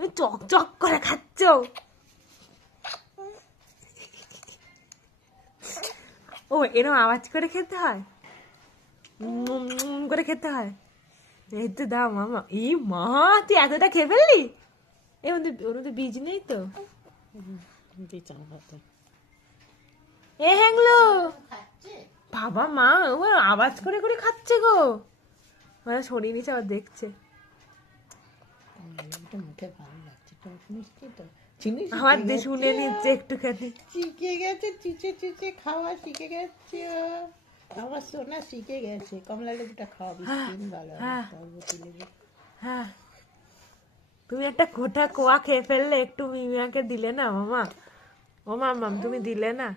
তুমি চক চক করে খাচ্ছ। ও এরকম আওয়াজ করে খেতে হয়, করে খেতে হয়। এই তো দাও মামা। এই মা, তুই এতটা খেয়ে ফেললি? এর মধ্যে বীজ নেই তো? এ হ্যাংলো বাবা, মা ও আওয়াজ করে করে খাচ্ছে গো। মানে সরিয়ে নিচে আবার দেখছে। আমার দিয়ে শুনে নিচ্ছে একটুখানি। শিখে গেছে, চিচে চিচে খাওয়া শিখে গেছে। আমার সোনা শিখে গেছে। কমলা লেবুটা খাওয়া ভীষণ ভালো। হ্যাঁ, তুমি একটা কোটা কোয়া খেয়ে ফেললে, একটু মিমিয়াকে দিলে না মামা? ও মামা তুমি দিলে না?